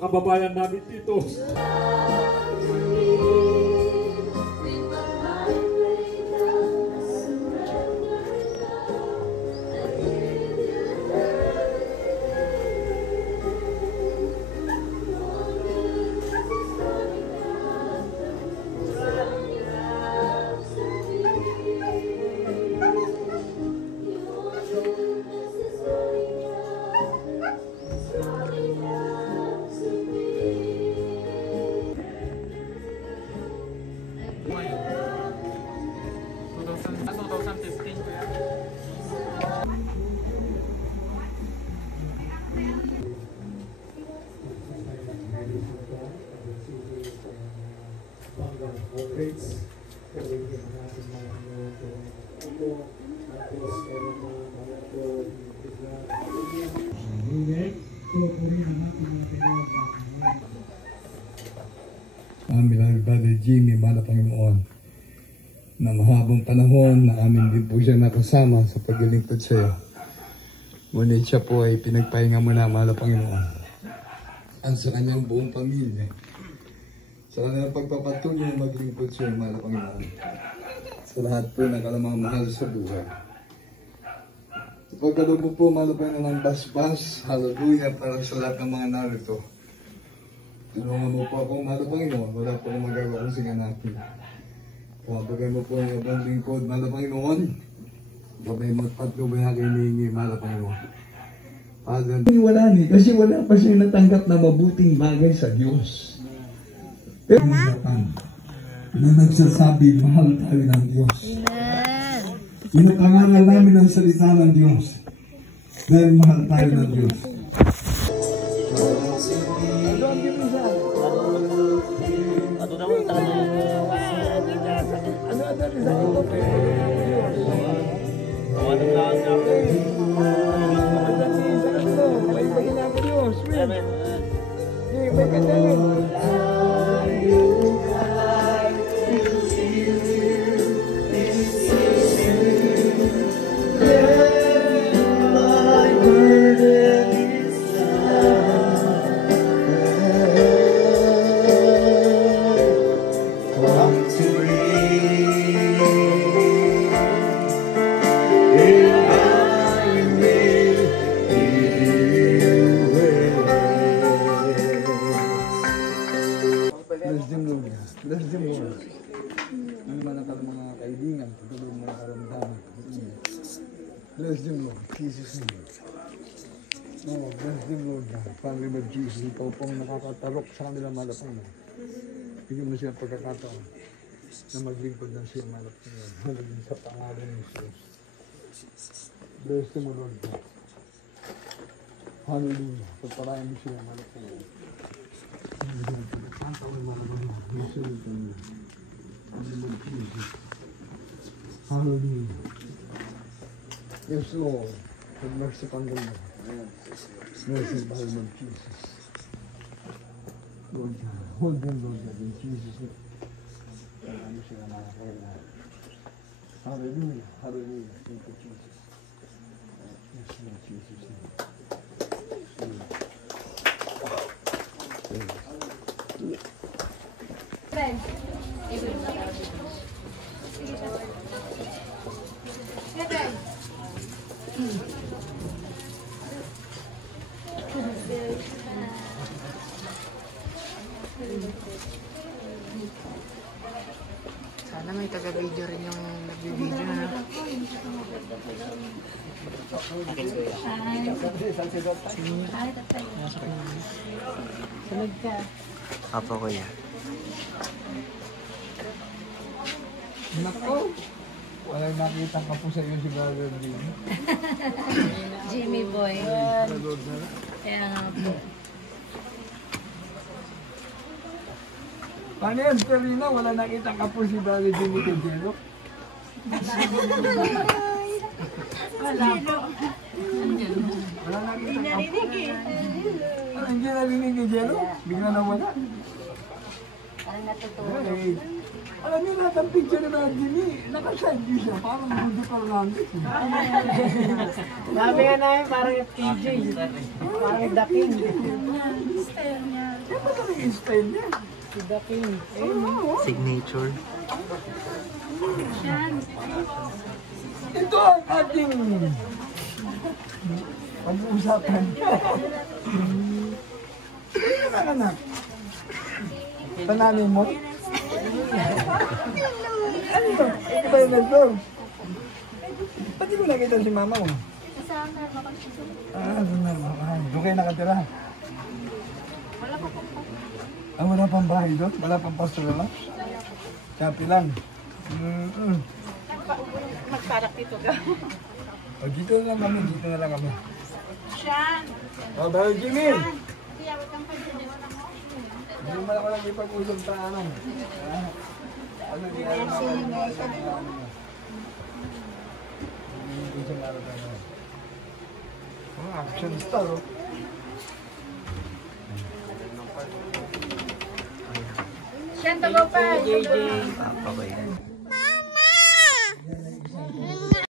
kababayan namin dito. Aming Brother Jimmy, mahal na Panginoon, na mahabang panahon na amin din po siya nakasama sa paglilingkod sa iyo. Ngunit siya po ay pinagpahinga mo na, mahal na Panginoon. Ang sa kanyang buong pamilya, sa kanyang pagpapatuloy na maglingkod sa iyo, mahal na Panginoon. Sa lahat po na kalamang mahal sa buhay. Sa pagkaloob po, mahal na Panginoon, ng basbas, hallelujah, para sa lahat ng mga narito. Tulungan mo po ako, mahal na Panginoon, wala po akong magagawa kung singanapin. Kapagay mo po yung ibang lingkod, mahal na Panginoon, babay mo at patnubay na kinihingi, mahal na Panginoon. Father, wala ni, kasi wala pa siya natanggap na mabuting bagay sa Diyos. Pero na nagsasabi, mahal tayo ng Diyos. Inapangaral namin ang salita ng Diyos dahil mahal tayo ng Diyos. Bless them all. Ang mga kaibigan, pagkaroon mga karamdaman. Bless them, Lord. Jesus' name. Oh, bless them, Lord. Family of Jesus. Ikaw pong nakakatalok sa kanila malapang. Bigyan mo siya pagkakataon na maglingkod ng siya malapang. Hanggang sa pangalan ng Jesus. Bless them, Lord. Hallelujah. Pagparayan mo siya malapang. Hallelujah. Yes, Lord. Have mercy upon them. Mercy by the name of Jesus. Lord God, hold them, Lord God, in Jesus' name. Hallelujah. Hallelujah. Thank you, Jesus. Yes, Lord, Jesus' name. Sana may taga-video rin yung nag-video na. Sunod ka. Apo ko yan. Nako! Walang nakita ka po sa iyo si Brother Jimmy. Jimmy Boy. Kaya nga po. Paano yan, Karina? Wala nakita ka po si Brother Jimmy kay Jero? Wala po. Wala nakita ka po. Hindi narinig kay Jero? Bigla na wala. Parang natutulog. Hey. Alam niyo lahat ang picture na Jimmy, naka-side view siya, parang Rudy Fernandez. Sabi nga namin parang FTJ. Parang The King. Yan ba talaga yung style niya? Si The King. Signature. Ito ang ating pag-uusapan. Sino ang anak? Pananay mo? Ano ito? Ito ba yung nagdo? Ba't di mo nakita si mama mo? Doon na. Doon kayo nakatira? Wala pang bahay doon? Wala pang pastoral lang? Kapi lang. Magparak dito ka. Dito na lang kami. Sean! Dahil Jimmy! Hindi mo lang lang ipag-usap sa ano. Ano ginagawa sa action star, oh. Siya, tago pa. JJ. Papabay.